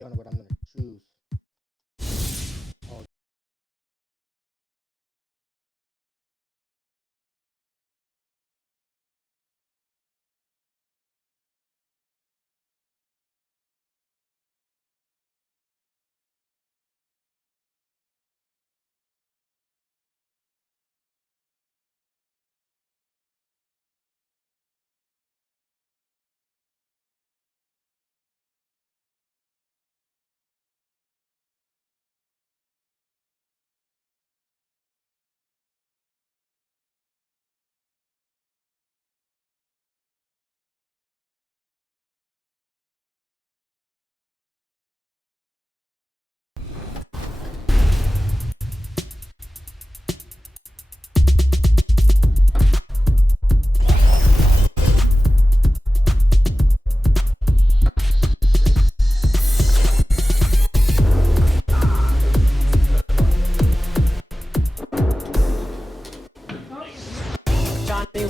don't know what I'm gonna choose. Oh.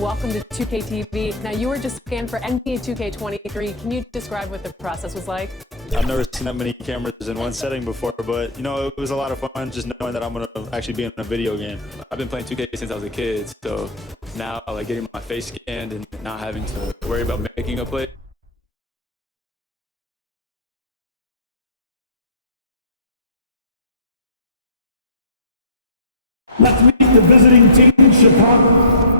Welcome to 2K TV. Now, you were just scanned for Nba2k23. Can you describe what the process was like? I've never seen that many cameras in one setting before, but you know, it was a lot of fun just knowing that I'm gonna actually be in a video game. I've been playing 2K since I was a kid, so now like getting my face scanned and not having to worry about making a play. Let's meet the visiting team, Chicago.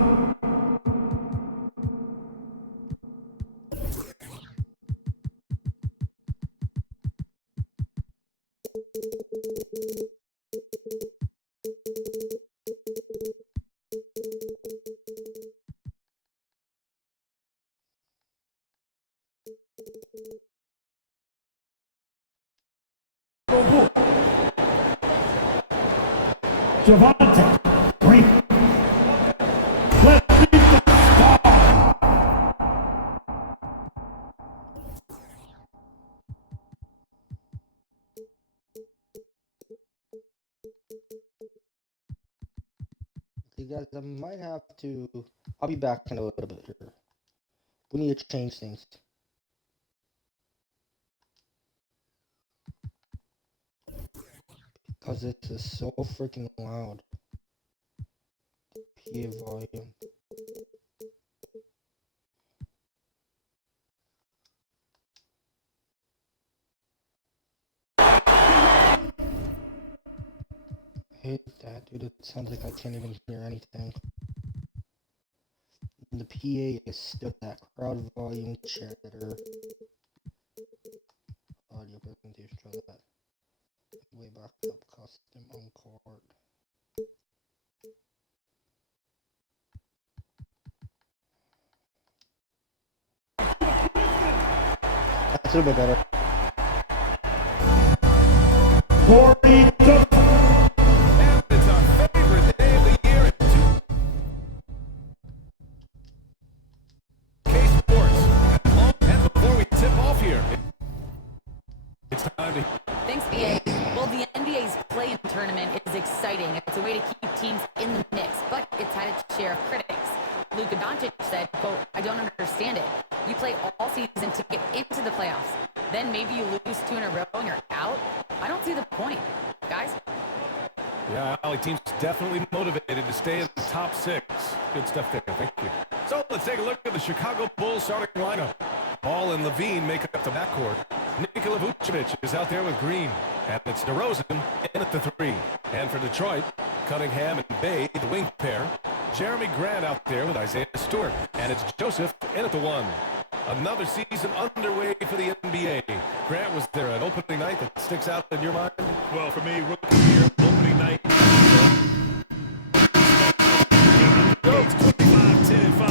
Javante, Green. Let's meet the star. You guys, I might have to. I'll be back in a little bit here. We need to change things. Because this is so freaking loud. PA volume. I hate that, dude. It sounds like I can't even hear anything. And the PA is still that crowd volume chatter. Audio presentation, try that. Way back up, custom on court. That's a little bit better. Corey took. And it's our favorite day of the year at 2K Sports. And before we tip off here, it's time to... Thanks, BA. Well, the NBA's play-in tournament is exciting. It's a way to keep teams in the mix, but it's had its share of critics. Luka Doncic said, quote, "I don't understand it. You play all season to get into the playoffs. Then maybe you lose 2 in a row and you're out. I don't see the point. Guys?" Yeah, Allie, team's definitely motivated to stay in the top 6. Good stuff there. Thank you. So let's take a look at the Chicago Bulls starting lineup. Ball and Levine make up the backcourt. Nikola Vucevic is out there with Green. And it's DeRozan in at the 3. And for Detroit, Cunningham and Bay, the wing pair. Jeremy Grant out there with Isaiah Stewart. And it's Joseph in at the 1. Another season underway for the NBA. Grant, was there an opening night that sticks out in your mind? Well, for me, rookie year, opening night. It's 25, 10, and 5.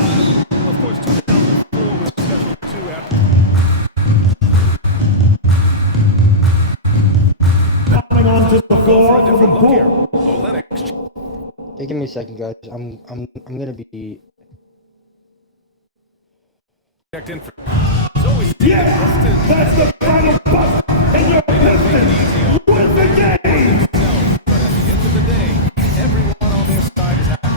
Of course, 2004 was special too. Coming onto the floor for the Bulls. Hey, give me a second, guys. I'm gonna be. Checked in for... Yes! That's the final buzzer! And your Pistons win the game! But at the end of the day, everyone on their side is happy.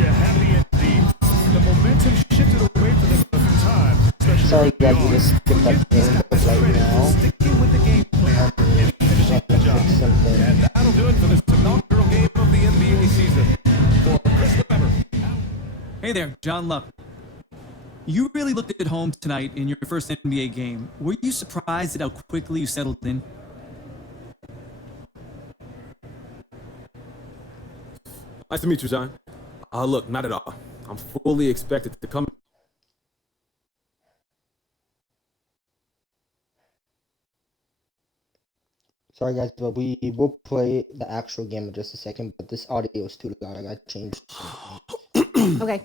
Yeah, happy indeed. The momentum shifted away from them a few times. Sorry, guys, we just skipped that game right now. Sticking with the game plan. there, John Luck. You really looked at home tonight in your first NBA game. Were you surprised at how quickly you settled in? Nice to meet you, John. Look, not at all. I'm fully expected to come. Sorry guys, but we will play the actual game in just a second, but this audio is too loud. I gotta change. Okay.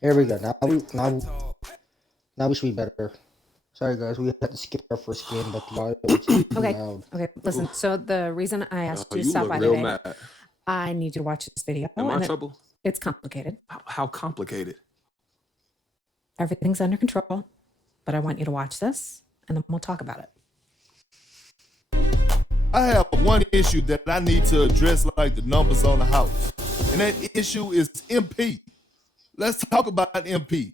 Here we go. Now we should be better. Sorry guys, we had to skip our first game, but the audio was too Okay. loud. Okay. Listen. So the reason I asked you to You stop look by real today, mad. I need you to watch this video. Am I in and trouble? It's complicated. How complicated? Everything's under control, but I want you to watch this, and then we'll talk about it. I have one issue that I need to address like the numbers on the house. And that issue is MP. Let's talk about MP.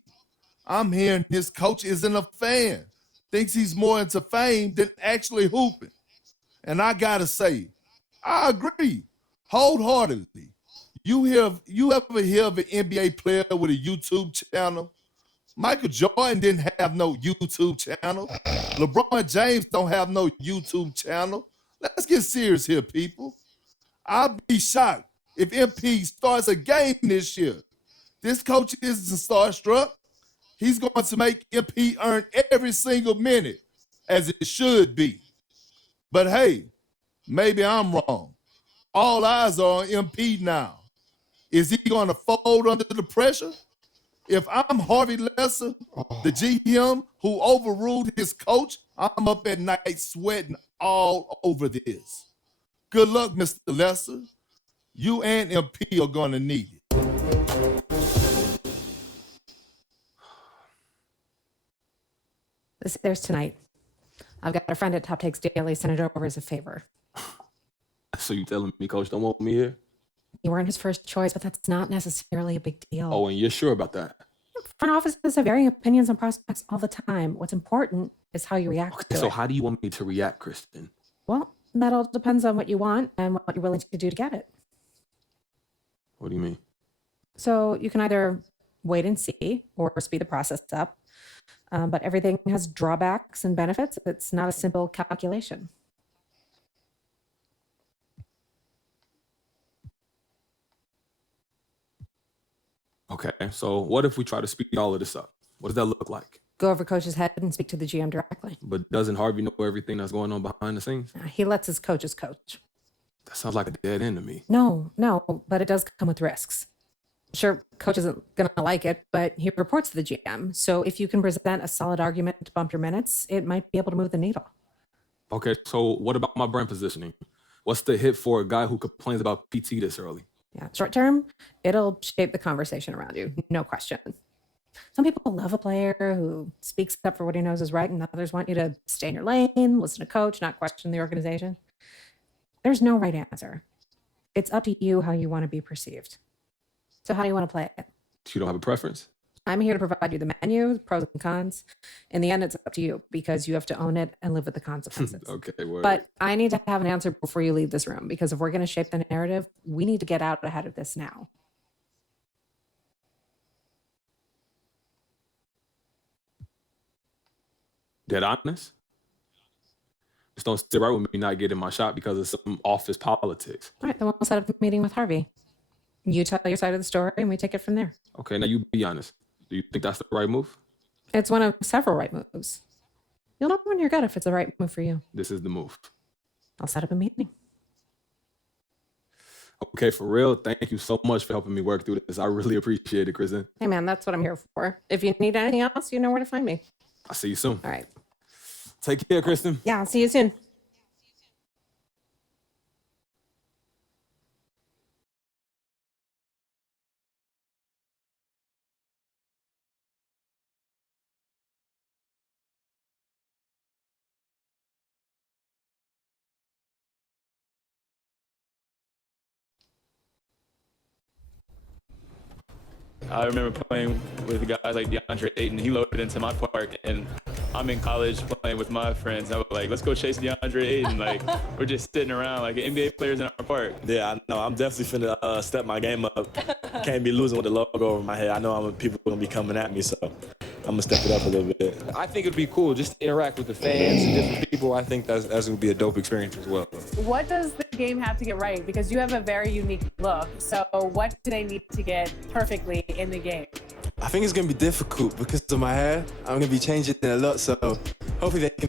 I'm hearing his coach isn't a fan. Thinks he's more into fame than actually hooping. And I gotta say, I agree wholeheartedly. You ever hear of an NBA player with a YouTube channel? Michael Jordan didn't have no YouTube channel. LeBron James don't have no YouTube channel. Let's get serious here, people. I'll be shocked if MP starts a game this year. This coach isn't starstruck. He's going to make MP earn every single minute as it should be. But hey, maybe I'm wrong. All eyes are on MP now. Is he going to fold under the pressure? If I'm Harvey Lesser, the GM who overruled his coach, I'm up at night sweating all over this. Good luck, Mr. Lesser. You and MP are going to need it. This airs tonight. I've got a friend at Top Takes Daily sent it over as a favor. So you telling me coach don't want me here? You weren't his first choice, but that's not necessarily a big deal. Oh, and you're sure about that? Front offices have varying opinions on prospects all the time. What's important is how you react to So it. how do you want me to react, Kristen? Well, that all depends on what you want and what you're willing to do to get it. What do you mean? So you can either wait and see or speed the process up. But everything has drawbacks and benefits. It's not a simple calculation. Okay, so what if we try to speed all of this up? What does that look like? Go over coach's head and speak to the GM directly. But doesn't Harvey know everything that's going on behind the scenes? He lets his coaches coach. That sounds like a dead end to me. No, but it does come with risks. Sure, coach isn't going to like it, but he reports to the GM. So if you can present a solid argument to bump your minutes, it might be able to move the needle. Okay, so what about my brand positioning? What's the hit for a guy who complains about PT this early? Yeah, short term, it'll shape the conversation around you, no question. Some people love a player who speaks up for what he knows is right, and others want you to stay in your lane, listen to coach, not question the organization. There's no right answer. It's up to you how you want to be perceived. So how do you want to play it? You don't have a preference? I'm here to provide you the menu, pros and cons. In the end, it's up to you because you have to own it and live with the consequences. Okay, word. But I need to have an answer before you leave this room, because if we're going to shape the narrative, we need to get out ahead of this now. Dead honest? Just don't sit right with me not getting my shot because of some office politics. All right, then we'll set up a meeting with Harvey. You tell your side of the story and we take it from there. Okay, now you be honest. Do you think that's the right move? It's one of several right moves. You'll know in your gut if it's the right move for you. This is the move. I'll set up a meeting. Okay, for real. Thank you so much for helping me work through this. I really appreciate it, Kristen. Hey, man, that's what I'm here for. If you need anything else, you know where to find me. I'll see you soon. All right. Take care, Kristen. Yeah, I'll see you soon. I remember playing with guys like DeAndre Ayton. He loaded into my park, and I'm in college playing with my friends. I was like, let's go chase DeAndre Ayton. Like, we're just sitting around like NBA players in our park. Yeah, I know. I'm definitely finna step my game up. Can't be losing with the logo over my head. I know people are gonna be coming at me, so I'm gonna step it up a little bit. I think it'd be cool just to interact with the fans and different people. I think that's gonna be a dope experience as well. What does the game have to get right? Because you have a very unique look. So what do they need to get perfectly in the game? I think it's gonna be difficult because of my hair. I'm gonna be changing it a lot, so hopefully they can.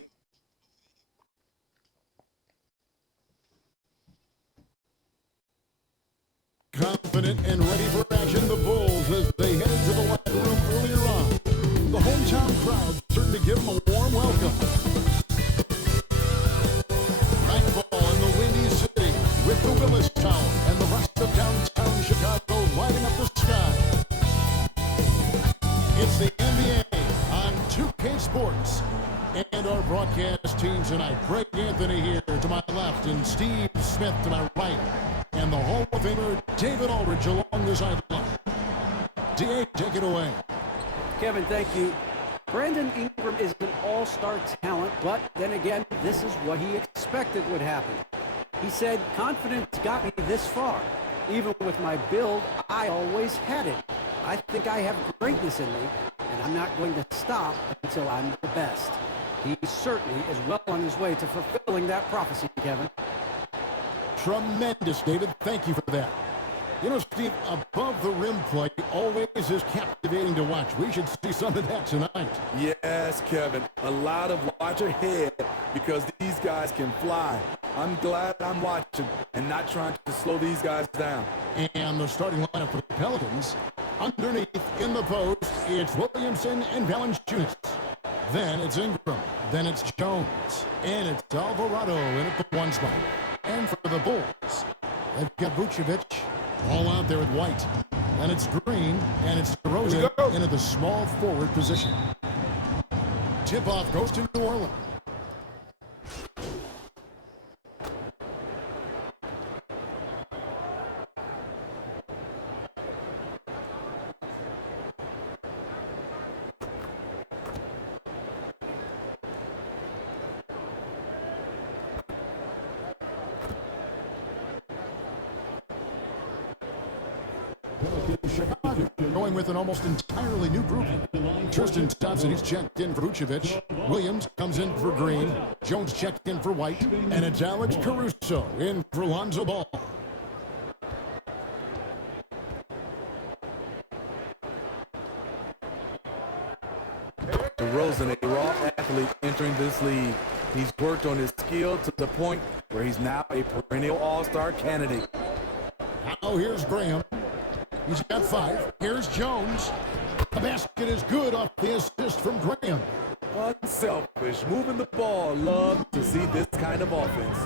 Confident and ready for action, the Bulls as they head into the locker room earlier on. The hometown crowd certainly give them a warm welcome. Nightfall in the Windy City with the Willis Tower and the rest of downtown Chicago lighting up the sky. It's the NBA on 2K Sports. And our broadcast team tonight, Greg Anthony here to my left and Steve Smith to my right. And the Hall of Famer David Aldridge along the sideline. D.A., take it away. Kevin, thank you. Brandon Ingram is an all-star talent, but then again, this is what he expected would happen. He said, confidence got me this far. Even with my build, I always had it. I think I have greatness in me, and I'm not going to stop until I'm the best. He certainly is well on his way to fulfilling that prophecy, Kevin. Tremendous, David. Thank you for that. You know, Steve, above the rim play always is captivating to watch. We should see some of that tonight. Yes, Kevin. A lot of watch ahead because these guys can fly. I'm glad I'm watching and not trying to slow these guys down. And the starting lineup for the Pelicans, underneath in the post, it's Williamson and Valanciunas. Then it's Ingram. Then it's Jones. And it's Alvarado in at the one spot. And for the Bulls, they've got Vucevic all out there at White. Then it's Green, and it's DeRozan into the small forward position. Tip-off goes to New Orleans. Chicago going with an almost entirely new group. Tristan Thompson, he's checked in for Vucevic. Williams comes in for Green. Jones checked in for White. And it's Alex Caruso in for Lonzo Ball. DeRozan, a raw athlete entering this league. He's worked on his skill to the point where he's now a perennial all-star candidate. Now here's Graham. He's got 5. Here's Jones. The basket is good off the assist from Graham. Unselfish, moving the ball. Love to see this kind of offense.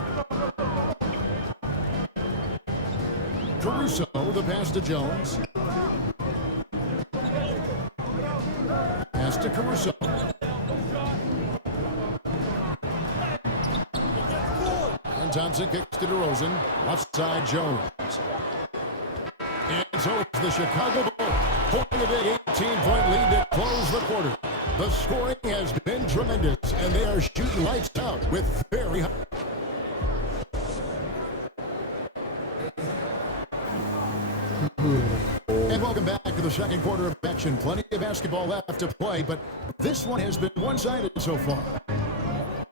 Caruso, the pass to Jones. Pass to Caruso. And Thompson kicks to DeRozan. Left side, Jones. And so it's the Chicago Bulls holding a big 18-point lead to close the quarter. The scoring has been tremendous, and they are shooting lights out with very high. And welcome back to the second quarter of action. Plenty of basketball left to play, but this one has been one-sided so far.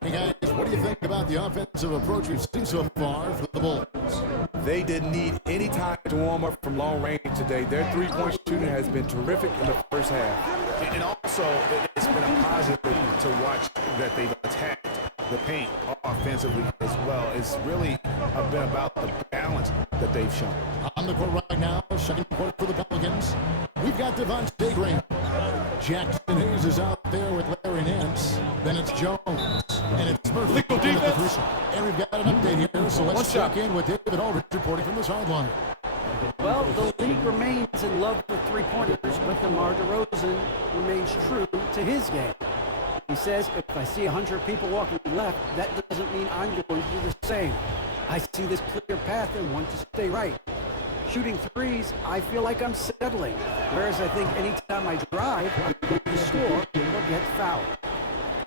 Hey guys, what do you think about the offensive approach we've seen so far for the Bulls? They didn't need any time to warm up from long range today. Their three-point shooting has been terrific in the first half. And also, it's been a positive to watch that they've attacked the paint offensively as well. It's really been about the balance that they've shown. On the court right now, second quarter for the Pelicans. We've got Devontae Graham. Jackson Hayes is out there with Larry Nance. Then it's Jones. And it's Murphy. Legal defense. And we've got an update here, so let's check in with David Aldridge reporting from the sideline. Well, the league remains in love with three-pointers, but DeMar DeRozan remains true to his game. He says, if I see 100 people walking left, that doesn't mean I'm going to do the same. I see this clear path and want to stay right. Shooting threes, I feel like I'm settling. Whereas I think anytime I drive, I'm going to score or get fouled.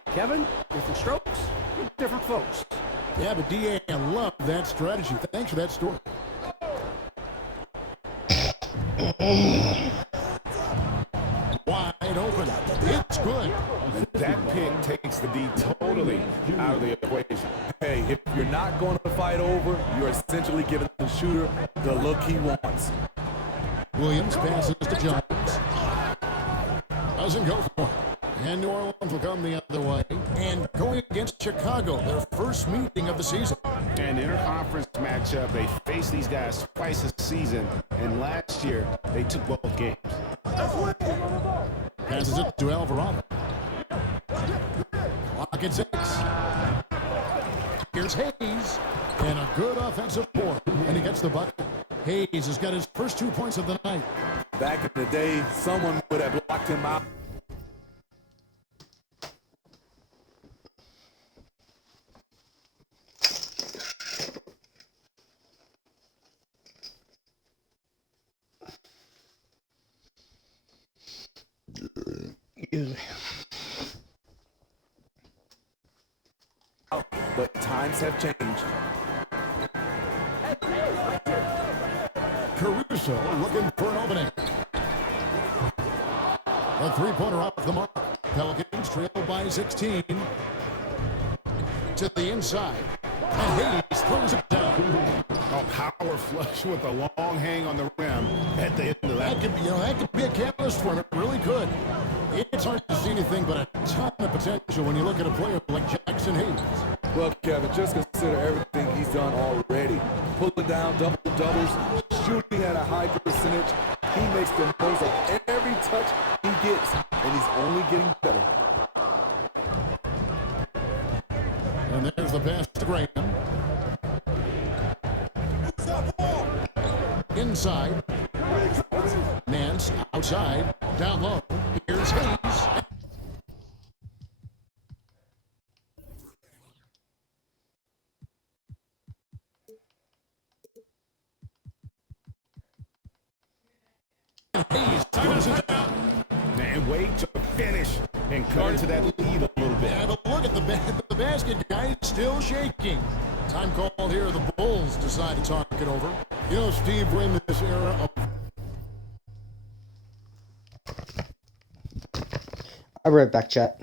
Kevin, different strokes, different folks. Yeah, but DA, I love that strategy. Thanks for that story. Wide open. It's good. That pick takes the D totally out of the equation. Hey, if you're not going to fight over, you're essentially giving the shooter the look he wants. Williams passes to Jones. Doesn't go for it. And New Orleans will come the other way. And going against Chicago, their first meeting of the season. And interconference matchup, they face these guys twice a season. And last year, they took both games. Passes it to Alvarado. Clock at 6. Here's Hayes. And a good offensive board. And he gets the bucket. Hayes has got his first 2 points of the night. Back in the day, someone would have blocked him out. But times have changed. Caruso looking for an opening. A three-pointer off the mark. Pelicans trail by 16. To the inside. And Hayes throws it down. A power flush with a long hang on the rim at the end of that. That could be a catalyst for him. It really could. It's hard to see anything but a ton of potential when you look at a player like Jackson Hayes. Well, Kevin, just consider everything he's done already. Pulling down double-doubles, shooting at a high percentage. He makes the most of every touch he gets, and he's only getting better. And there's the pass to Graham. Inside. Nance outside. Down low. Here's Hayes. And wait to finish and cut into that lead a little bit. Yeah, but look at the basket, guys, still shaking. Time called here. The Bulls decide to talk it over. You know, Steve, we're in this era of... I'll be right back, chat.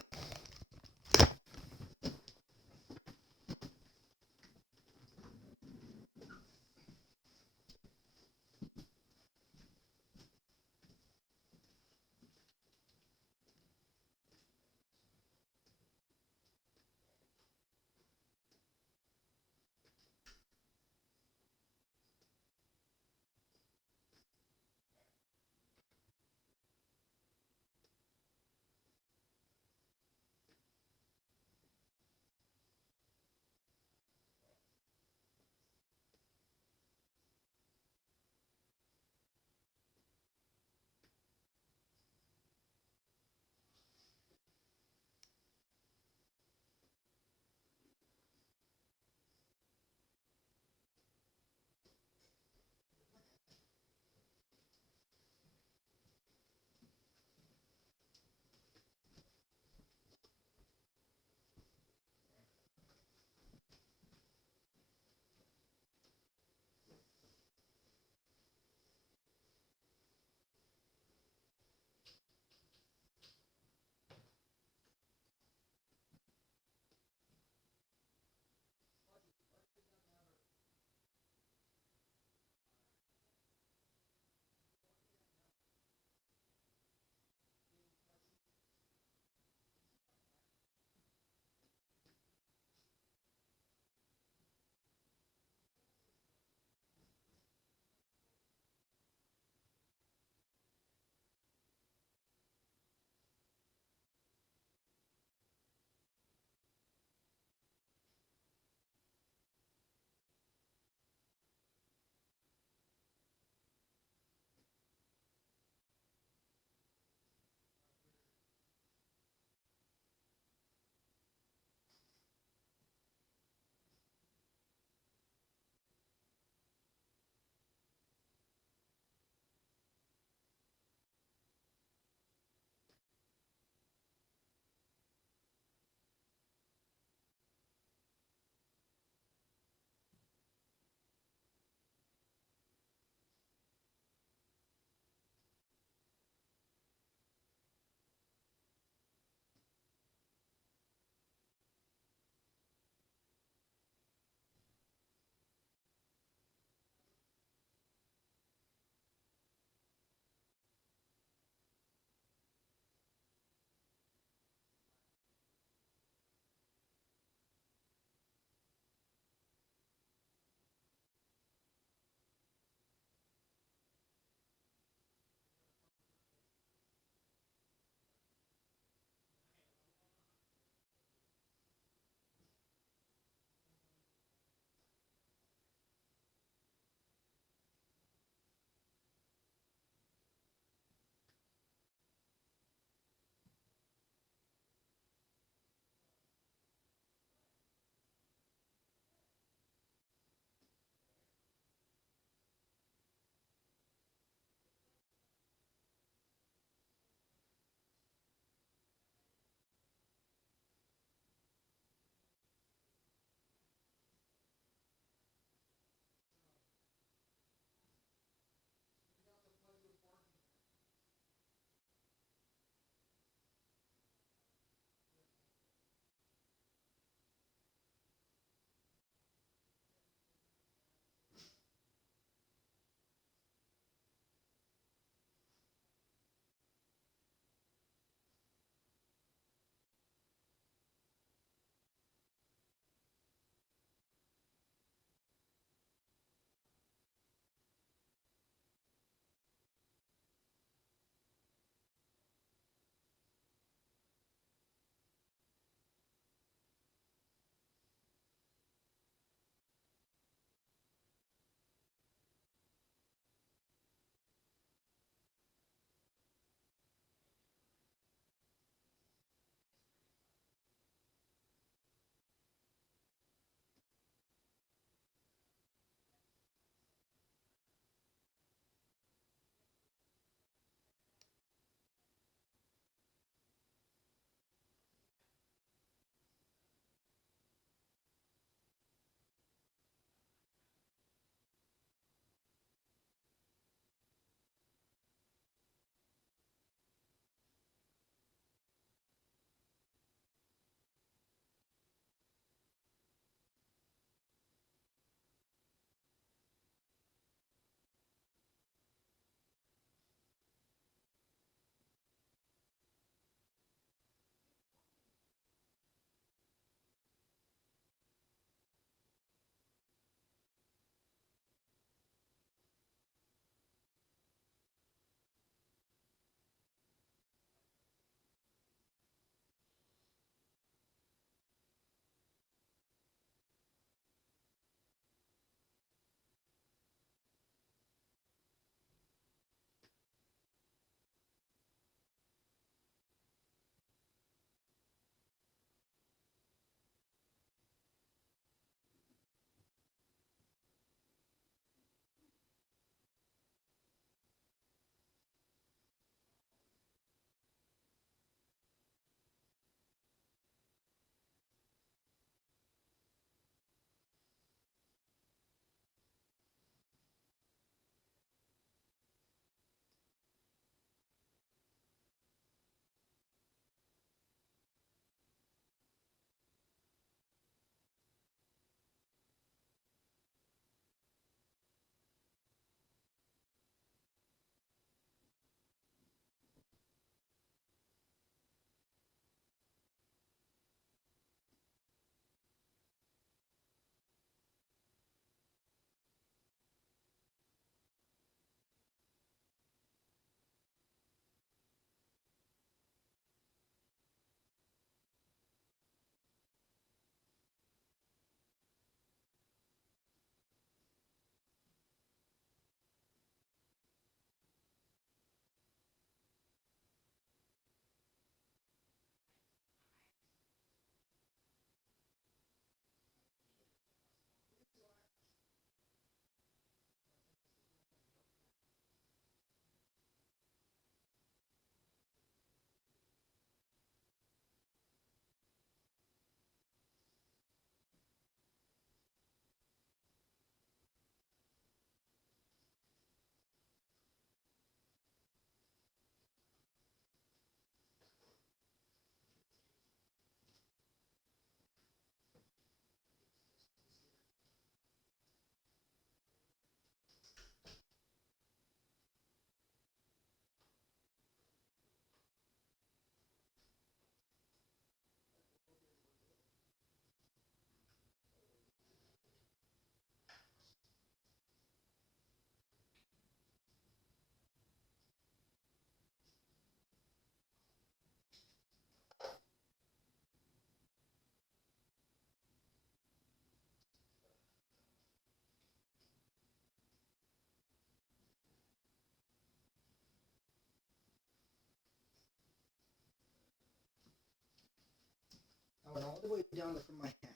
all the way down from my hat.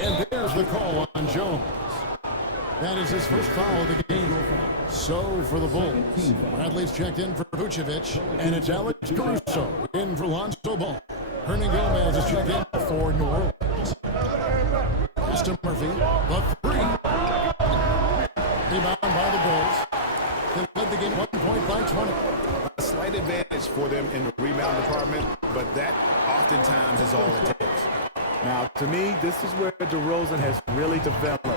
And there's the call on Jones. That is his first foul of the game. So for the Bulls, Bradley's checked in for Vucevic, and it's Alex Caruso in for Lonzo Ball. Hernan Gomez is checked in for New Orleans. Pass to Murphy, the three. Rebound by the Bulls. They led the game 1 point by 20. A slight advantage for them in the rebound department, but that oftentimes is all it takes. Now, to me, this is where DeRozan has really developed,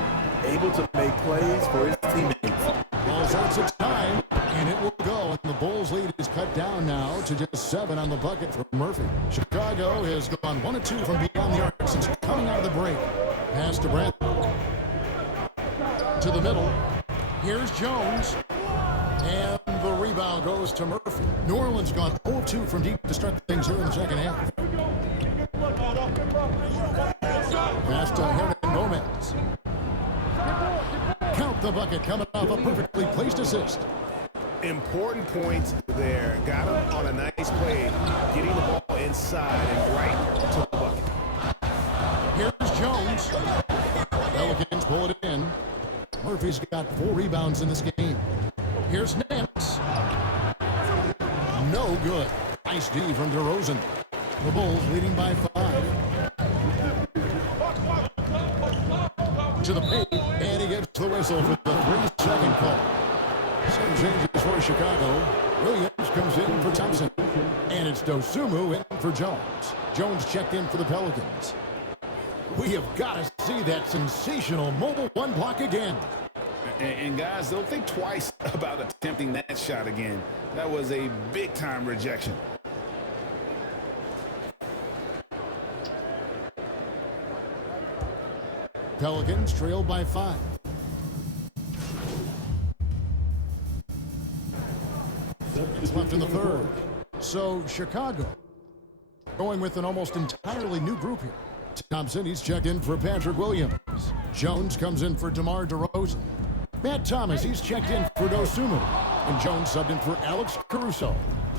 able to make plays for his teammates. Ball starts its time, and it will go. And the Bulls' lead is cut down now to just 7 on the bucket for Murphy. Chicago has gone 1 of 2 from beyond the arc since coming out of the break. Pass to Bradley. To the middle. Here's Jones. And the rebound goes to Murphy. New Orleans gone 0-2 from deep to start things here in the second half. Pass to Hernan Gomez. Count the bucket coming off a perfectly placed assist. Important points there. Got him on a nice play, getting the ball inside and right to the bucket. Here's Jones. Pelicans pull it in. Murphy's got 4 rebounds in this game. Here's Nance. No good. Nice D from DeRozan. The Bulls leading by 5. To the paint, and he gets the whistle for the 3-second call. Some changes for Chicago. Williams comes in for Thompson. And it's Dosumu in for Jones. Jones checked in for the Pelicans. We have got to see that sensational mobile 1 block again. And guys, don't think twice about attempting that shot again. That was a big-time rejection. Pelicans trail by 5. It's left in the third. So Chicago going with an almost entirely new group here. Thompson, he's checked in for Patrick Williams. Jones comes in for DeMar DeRozan. Matt Thomas, he's checked in for Dosumu. And Jones subbed in for Alex Caruso.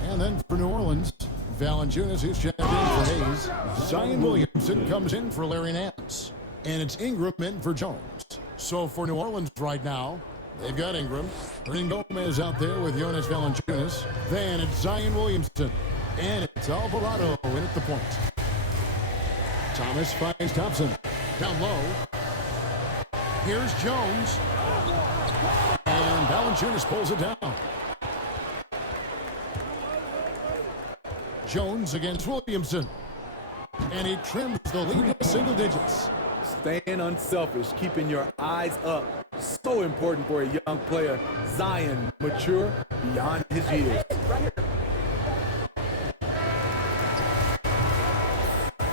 And then for New Orleans, Valanciunas, he's checked in for Hayes. Zion Williamson comes in for Larry Nance. And it's Ingram in for Jones. So for New Orleans right now, they've got Ingram. Hernan Gomez out there with Jonas Valanciunas. Then it's Zion Williamson. And it's Alvarado in at the point. Thomas finds Thompson. Down low. Here's Jones. And Valanciunas pulls it down. Jones against Williamson. And he trims the lead to single digits. Staying unselfish, keeping your eyes up. So important for a young player. Zion, mature beyond his years.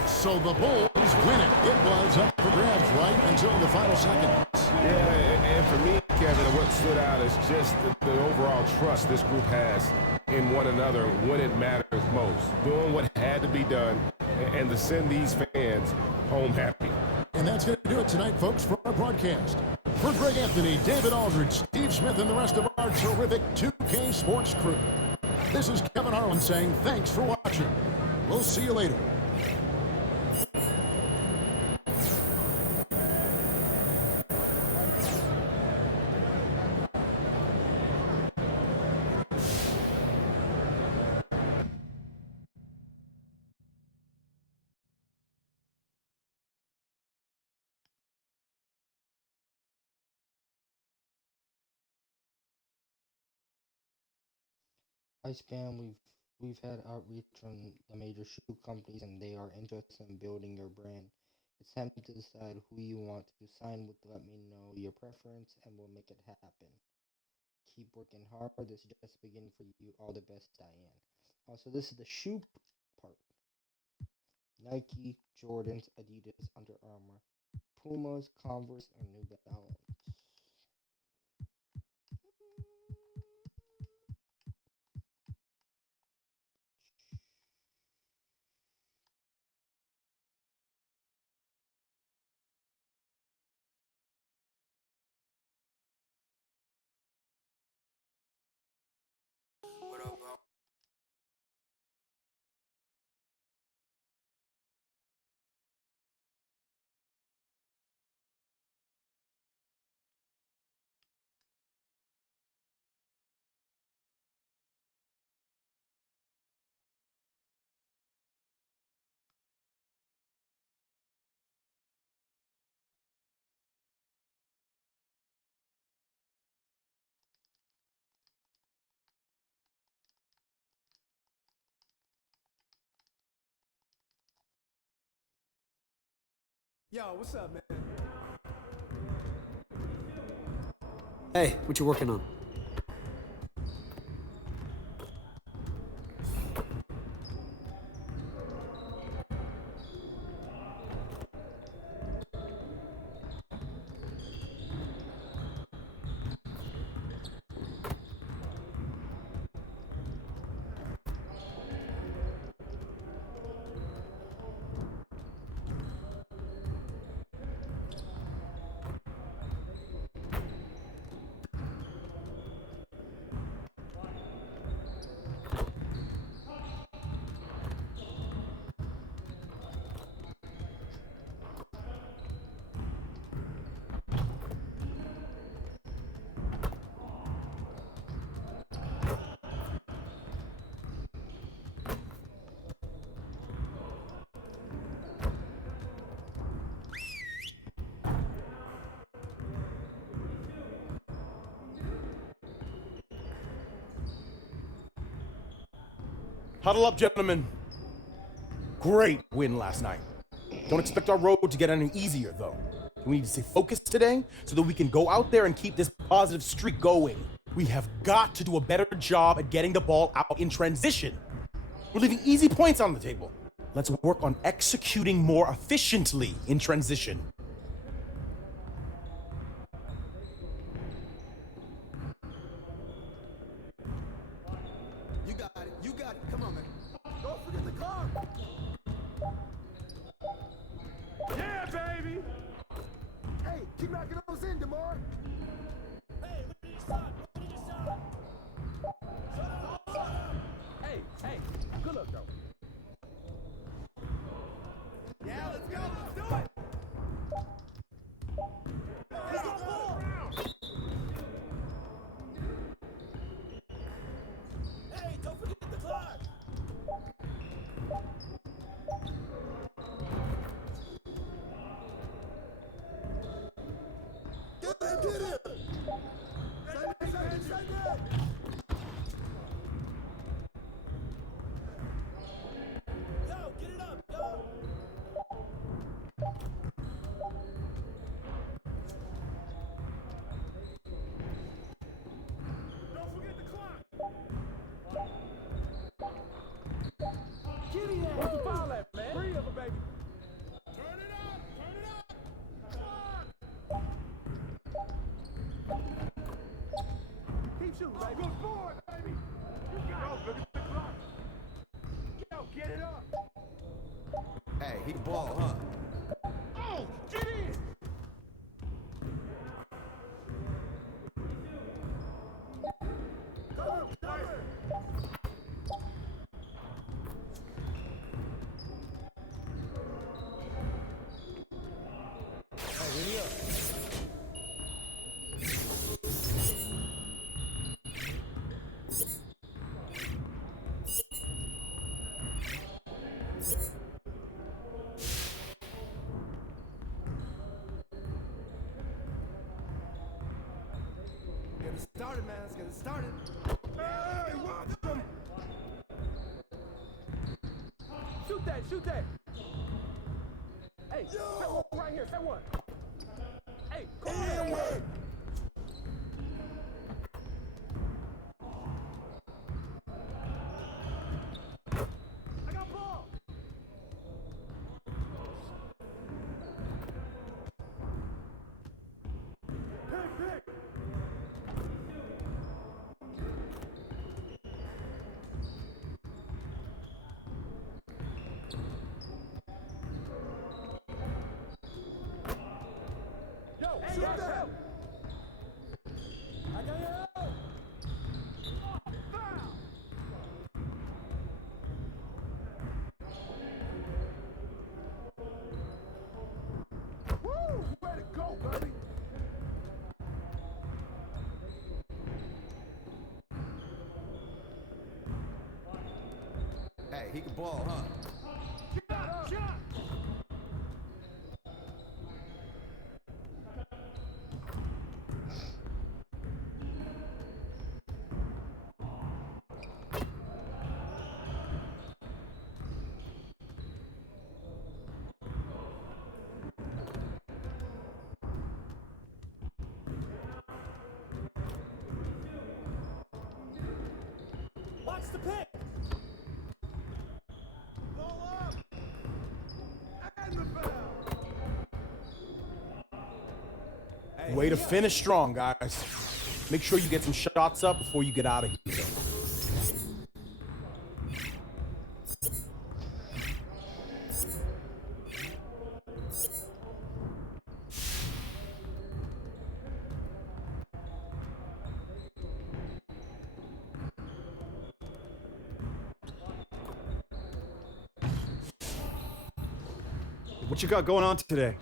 So the Bulls win it. It was up for grabs right until the final seconds. Yeah, and for me, Kevin, what stood out is just the overall trust this group has in one another when it matters most. Doing what had to be done and to send these fans home happy. And that's going to do it tonight, folks, for our broadcast. For Greg Anthony, David Aldridge, Steve Smith, and the rest of our terrific 2K Sports crew, This is Kevin Harlan saying thanks for watching. We'll see you later. Hi Spam, we've had outreach from the major shoe companies and they are interested in building your brand. It's time to decide who you want to sign with. Let me know your preference and we'll make it happen. Keep working hard. This is just beginning for you. All the best, Diane. Also, this is the shoe part. Nike, Jordans, Adidas, Under Armour, Pumas, Converse, and New Balance. Yo, what's up, man? Hey, what you working on? Huddle up, gentlemen. Great win last night. Don't expect our road to get any easier, though. We need to stay focused today so that we can go out there and keep this positive streak going. We have got to do a better job at getting the ball out in transition. We're leaving easy points on the table. Let's work on executing more efficiently in transition. You got it. You got it. Come on, man. Don't forget the clock. Yeah, baby. Hey, keep knocking those in, DeMar. Hey, look at your shot. Look at your shot. Hey, good luck, though. Yeah, let's go. Let's do it. Let's go, ball. Hey, don't forget the clock. Get it. Send it. Yo, get it up, yo. Don't forget the clock. Kitty, where's the foul at, man? 3 of them, baby. Turn it up. Keep shooting, baby. Good boy, baby. You got it. Look at the clock. Yo, get it up. Hey, he the ball, huh? Oh, get in. Cover. get it started, man. Let's get it started. Hey, watch them. Shoot that, shoot that. Hey, set one right here, set one. Hey, come on. I got ball. Pick. Yo, shoot that. I got you. Foul. Woo! Way to go, buddy. Hey, he can ball, huh? Shot. Watch the pick. Ball up. And the foul. Way to finish strong, guys. Make sure you get some shots up before you get out of here. What you got going on today?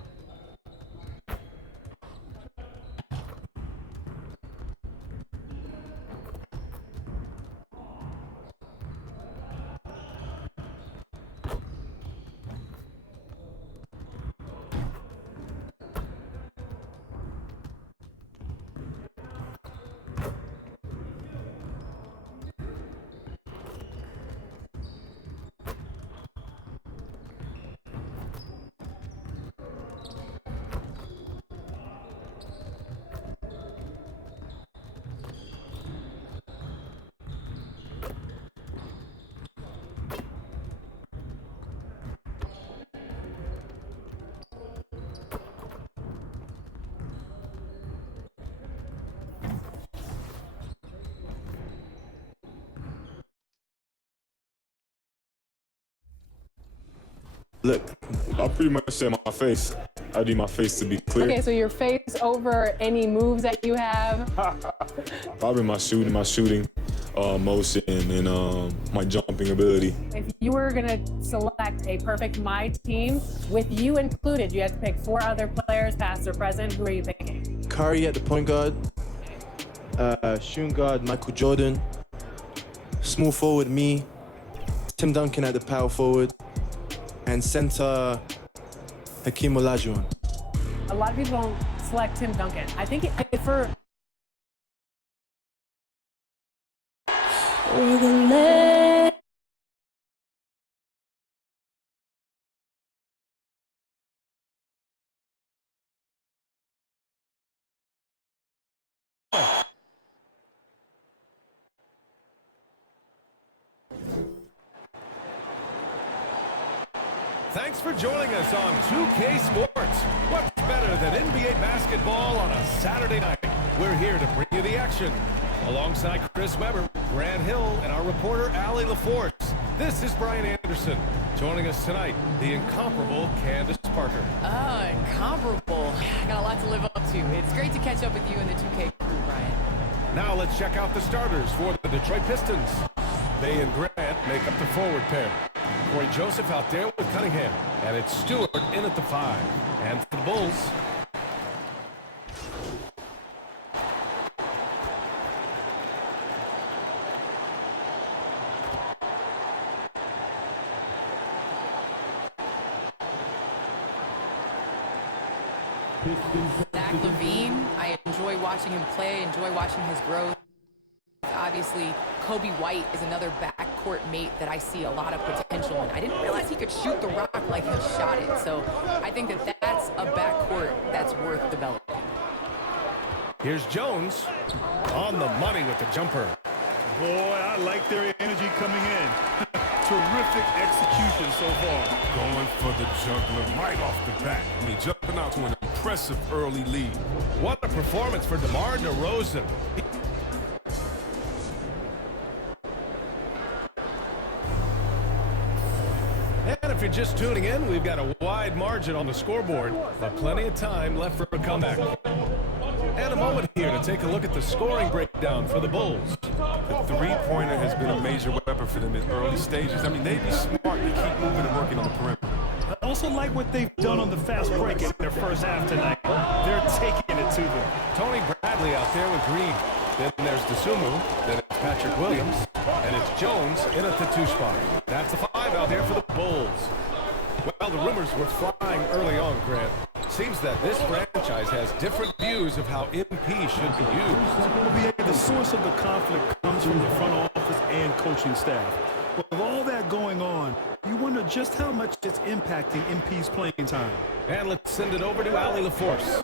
Look, I pretty much said my face. I need my face to be clear. Okay, so your face over any moves that you have. Probably my shooting motion, and my jumping ability. If you were gonna select a perfect My Team, with you included, you had to pick 4 other players, past or present. Who are you picking? Curry at the point guard, shooting guard Michael Jordan, small forward me, Tim Duncan at the power forward, and center Hakeem Olajuwon. A lot of people don't select Tim Duncan. I think for Thanks for joining us on 2K Sports. What's better than NBA basketball on a Saturday night? We're here to bring you the action. Alongside Chris Webber, Grant Hill, and our reporter, Allie LaForce. This is Brian Anderson. Joining us tonight, the incomparable Candace Parker. Oh, incomparable. I got a lot to live up to. It's great to catch up with you and the 2K crew, Brian. Now let's check out the starters for the Detroit Pistons. They and Grant make up the forward pair. Corey Joseph out there with Cunningham. And it's Stewart in at the 5. And for the Bulls, Zach LaVine, I enjoy watching watching him play, enjoy watching his growth. Obviously, Kobe White is another backcourt mate that I see a lot of potential in. I didn't realize he could shoot the rock like he shot it. So I think that that's a backcourt that's worth developing. Here's Jones on the money with the jumper. Boy, I like their energy coming in. Terrific execution so far. Going for the juggler right off the bat. I mean, jumping out to an impressive early lead. What a performance for DeMar DeRozan. And if you're just tuning in, we've got a wide margin on the scoreboard, but plenty of time left for a comeback. And a moment here to take a look at the scoring breakdown for the Bulls. The three-pointer has been a major weapon for them in early stages. I mean, they'd be smart to keep moving and working on the perimeter. I also like what they've done on the fast break in their first half tonight. They're taking it to them. Tony Bradley out there with Green. Then there's DeSumo. Then it's Patrick Williams. And it's Jones in at the 2 spot. That's a 5 out there for the Bulls. Well, the rumors were flying early on, Grant. Seems that this franchise has different views of how MP should be used. The source of the conflict comes from the front office and coaching staff. But with all that going on, you wonder just how much it's impacting MP's playing time. And let's send it over to Allie LaForce.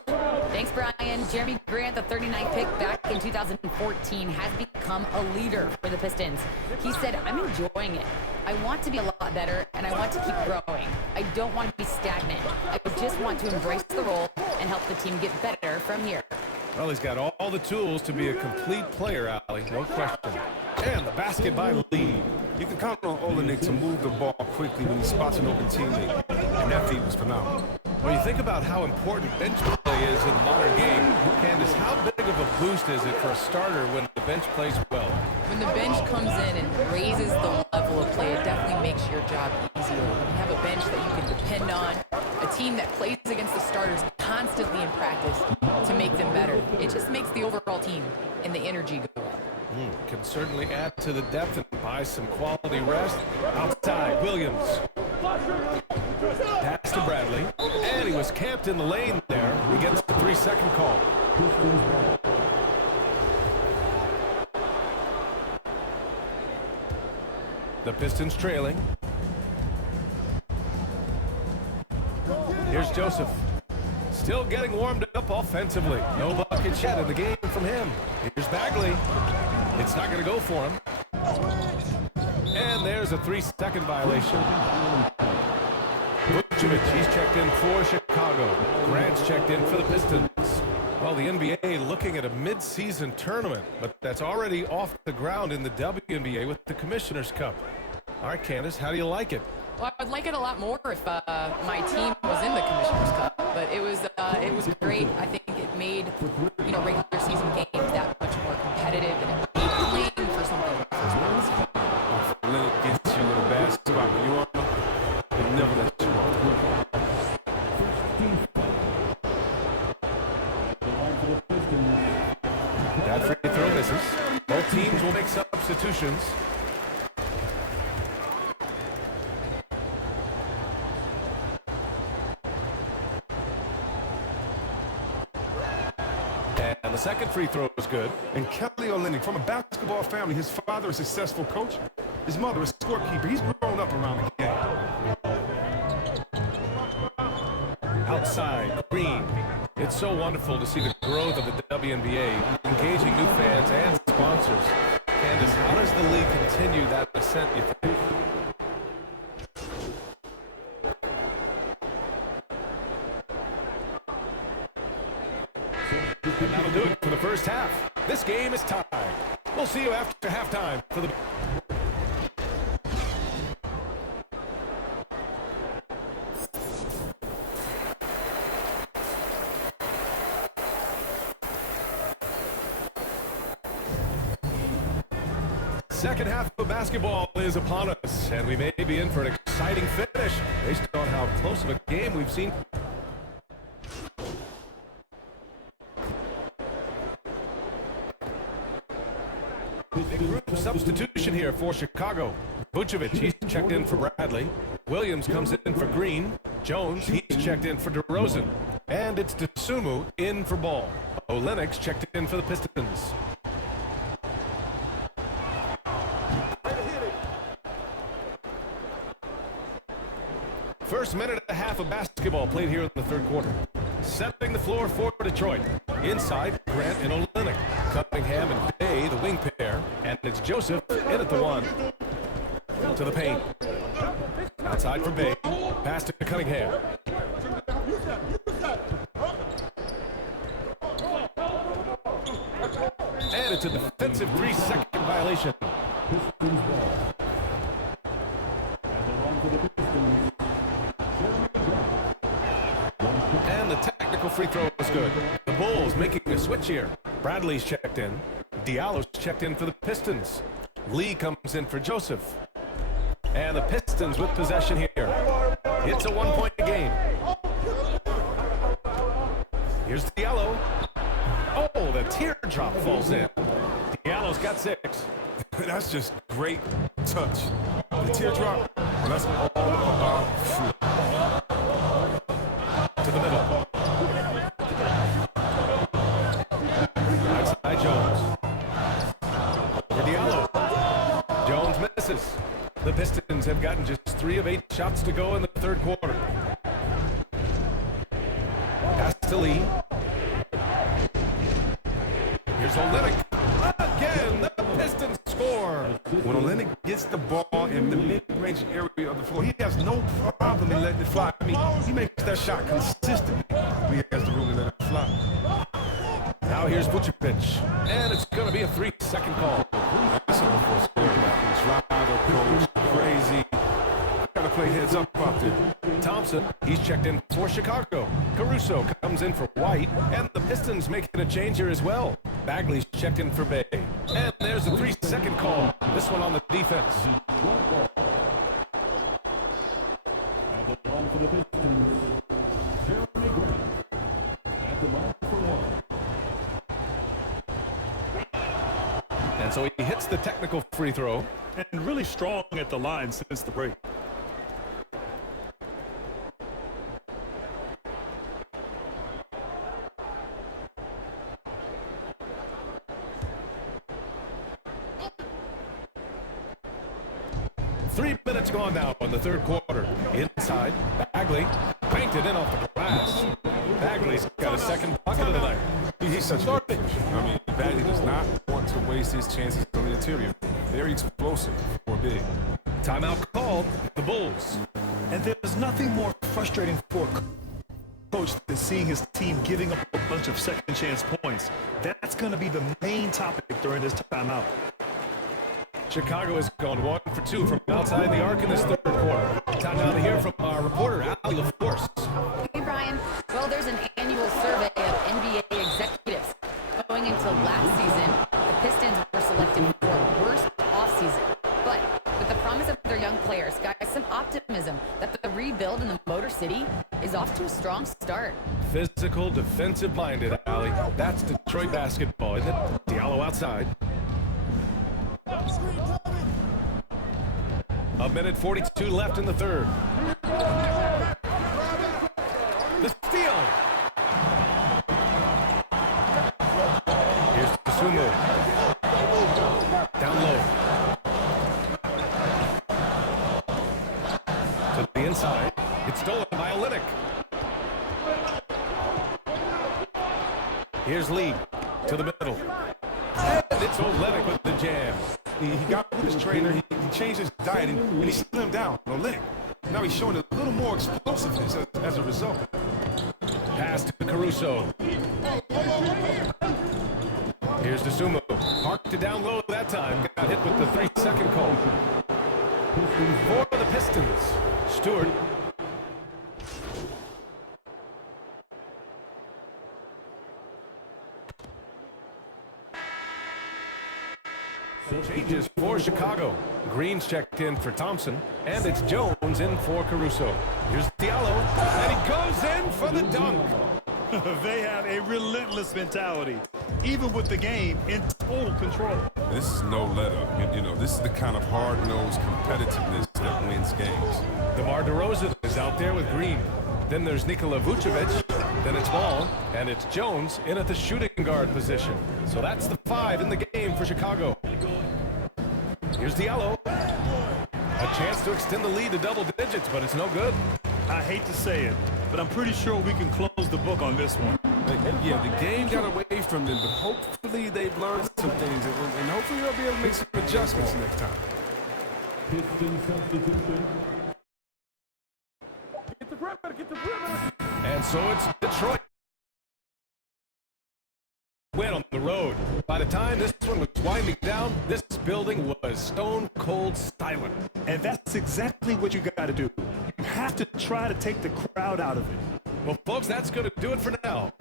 Thanks, Brian. Jeremy Grant, the 39th pick back in 2014, has become a leader for the Pistons. He said, I'm enjoying it. I want to be a lot better, and I want to keep growing. I don't want to be stagnant. I just want to embrace the role and help the team get better from here. Well, he's got all the tools to be a complete player, Allie, no question. And the basket by Lee. You can count on Olenek to move the ball quickly when he spots an open teammate, and that feed was phenomenal. When you think about how important bench play is in the modern game, Candace, how big of a boost is it for a starter when the bench plays well? When the bench comes in and raises the level of play, it definitely makes your job easier. When you have a bench that you can depend on, a team that plays against the starters constantly in practice to make them better, it just makes the overall team and the energy go up. Can certainly add to the depth and buy some quality rest. Outside, Williams. Pass to Bradley. And he was camped in the lane there. He gets the 3-second call. The Pistons trailing. Here's Joseph. Still getting warmed up offensively. No buckets yet in the game from him. Here's Bagley. It's not going to go for him. And there's a 3-second violation. Vucevic, he's checked in for Chicago. Grant's checked in for the Pistons. Well, the NBA looking at a mid-season tournament, but that's already off the ground in the WNBA with the Commissioner's Cup. All right, Candace, how do you like it? Well, I would like it a lot more if my team was in the Commissioner's Cup, but it was great. I think it made regular season games that much more competitive, and it made playing for something in the first place. Leonard gets you a little bad spot when you are, they never let you off. That free throw misses. Both teams will make substitutions. And the second free throw was good. And Kelly Olynyk, from a basketball family, his father a successful coach, his mother a scorekeeper. He's grown up around the game. Outside, Green. It's so wonderful to see the growth of the WNBA, engaging new fans and sponsors. Candace, how does the league continue that ascent, you think? And that'll do it for the first half. This game is tied. We'll see you after halftime for the... Second half of basketball is upon us, and we may be in for an exciting finish based on how close of a game we've seen. Big group substitution here for Chicago. Vucevic, he's checked in for Bradley. Williams comes in for Green. Jones, he's checked in for DeRozan. And it's DeSumo in for Ball. Olenek's checked in for the Pistons. First minute and a half of basketball played here in the third quarter. Setting the floor for Detroit. Inside, Grant and Olenek. Cunningham and Bay, the wing pair. And it's Joseph in at the one. To the paint. Outside for Bay. Pass to Cunningham. And it's a defensive 3-second violation. And the technical free throw was good. The Bulls making a switch here. Bradley's checked in. Diallo's checked in for the Pistons. Lee comes in for Joseph. And the Pistons with possession here. It's a 1-point game. Here's Diallo. Oh, the teardrop falls in. Diallo's got 6. That's just great touch. The teardrop, well, that's all about fruit. To the middle. Outside Jones. For Diallo. Jones misses. The Pistons have gotten just 3 of 8 shots to go in the third quarter. Pass to Lee. Here's Olenek. Again, the Pistons score. When Olenek gets the ball in the mid-range area of the floor, he has no problem in letting it fly. I mean, he makes that shot consistently. He has the room to let it fly. Now here's Vucevic. And it's going to be a 3-second call. That's all for a score. Drive approach, crazy. Gotta play heads up out there. Thompson, he's checked in for Chicago. Caruso comes in for White, and the Pistons making a change here as well. Bagley's checked in for Bay. And there's a 3-second call. This one on the defense. And so he hits the technical free throw. And really strong at the line since the break. Three minutes gone now in the third quarter. Inside, Bagley banked it in off the glass. Bagley's got a second bucket of the night. He's such a good finisher. I mean, Bagley does not want to waste his chances on the interior. Very explosive for big. Timeout called, the Bulls. And there's nothing more frustrating for a coach than seeing his team giving up a bunch of second chance points. That's going to be the main topic during this timeout. Chicago has gone 1 for 2 from outside the arc in this third quarter. Time now to hear from our reporter, Ali LaForce. Hey, Brian. Well, there's an annual survey of NBA executives. Going into last season, the Pistons were selected for worst offseason. But with the promise of their young players, guys, some optimism that the rebuild in the Motor City is off to a strong start. Physical, defensive-minded, Ali. That's Detroit basketball, isn't it? Diallo outside. A minute 42 left in the third. The steal. Here's Sumo. Down low. To the inside. It's stolen by Olenek. Here's Lee to the middle. And it's Olenek with the jam. He got with his trainer, he changed his diet, and he slimmed down. Olenek. Now he's showing a little more explosiveness as a result. Pass to Caruso. Here's DeSumo. Parked it down low that time. Got hit with the 3-second call. For the Pistons, Stewart. Changes for Chicago. Green's checked in for Thompson, and it's Jones in for Caruso. Here's Diallo, and he goes in for the dunk. They have a relentless mentality, even with the game in total control. This is no let up. You know, this is the kind of hard-nosed competitiveness that wins games. DeMar DeRozan is out there with Green. Then there's Nikola Vucevic. Then it's ball, and it's Jones in at the shooting guard position. So that's the 5 in the game for Chicago. Here's Diallo. A chance to extend the lead to double digits, but it's no good. I hate to say it, but I'm pretty sure we can close the book on this one. Yeah, the game got away from them, but hopefully they've learned some things, and hopefully they'll be able to make some adjustments next time. Piston substitution. Get the perimeter, get the perimeter. And so it's Detroit. Win on the road. By the time this one was winding down, this building was stone cold silent. And that's exactly what you got to do. You have to try to take the crowd out of it. Well, folks, that's going to do it for now.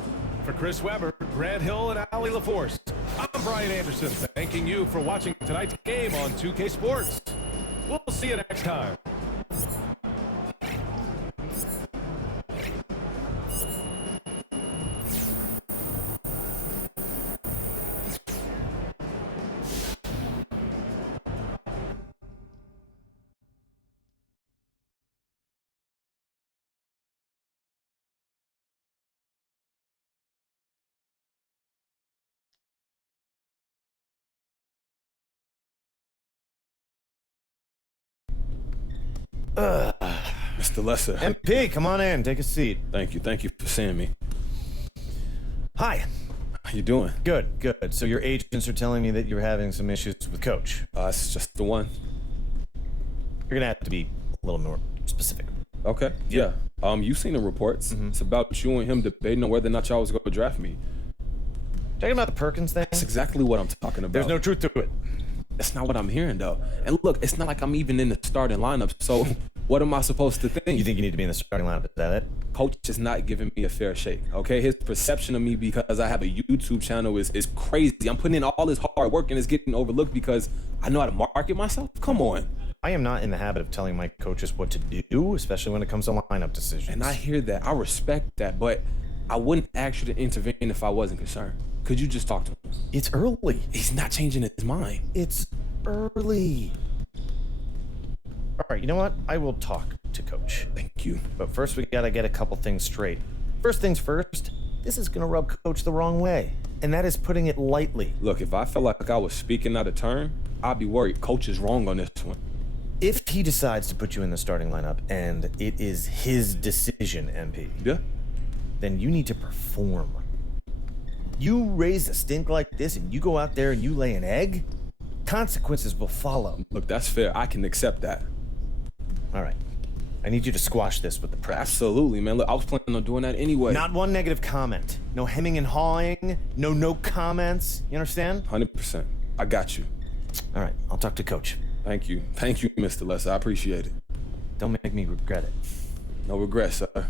For Chris Webber, Grant Hill, and Ali LaForce, I'm Brian Anderson, thanking you for watching tonight's game on 2K Sports. We'll see you next time. Mr. Lesser. MP, come on in. Take a seat. Thank you. Thank you for seeing me. Hi. How you doing? Good, good. So your agents are telling me that you're having some issues with Coach. It's just the one. You're gonna have to be a little more specific. Okay. Yeah. You've seen the reports. It's about you and him debating on whether or not y'all was going to draft me. Talking about the Perkins thing? That's exactly what I'm talking about. There's no truth to it. That's not what I'm hearing, though. And look, it's not like I'm even in the starting lineup, so what am I supposed to think? You think you need to be in the starting lineup, is that it? Coach is not giving me a fair shake, okay? His perception of me because I have a YouTube channel is crazy. I'm putting in all this hard work and it's getting overlooked because I know how to market myself? Come on. I am not in the habit of telling my coaches what to do, especially when it comes to lineup decisions. And I hear that. I respect that, but I wouldn't ask you to intervene if I wasn't concerned. Could you just talk to him? It's early. He's not changing his mind. It's early. All right, you know what? I will talk to Coach. Thank you. But first, we gotta get a couple things straight. First things first, this is gonna rub Coach the wrong way, and that is putting it lightly. Look, if I felt like I was speaking out of turn, I'd be worried Coach is wrong on this one. If he decides to put you in the starting lineup, and it is his decision, MP, then you need to perform. You raise a stink like this and you go out there and you lay an egg, consequences will follow. Look, that's fair. I can accept that. All right. I need you to squash this with the press. Absolutely, man. Look, I was planning on doing that anyway. Not one negative comment. No hemming and hawing. No comments. You understand? 100%. I got you. All right. I'll talk to Coach. Thank you. Thank you, Mr. Lesser. I appreciate it. Don't make me regret it. No regrets, sir.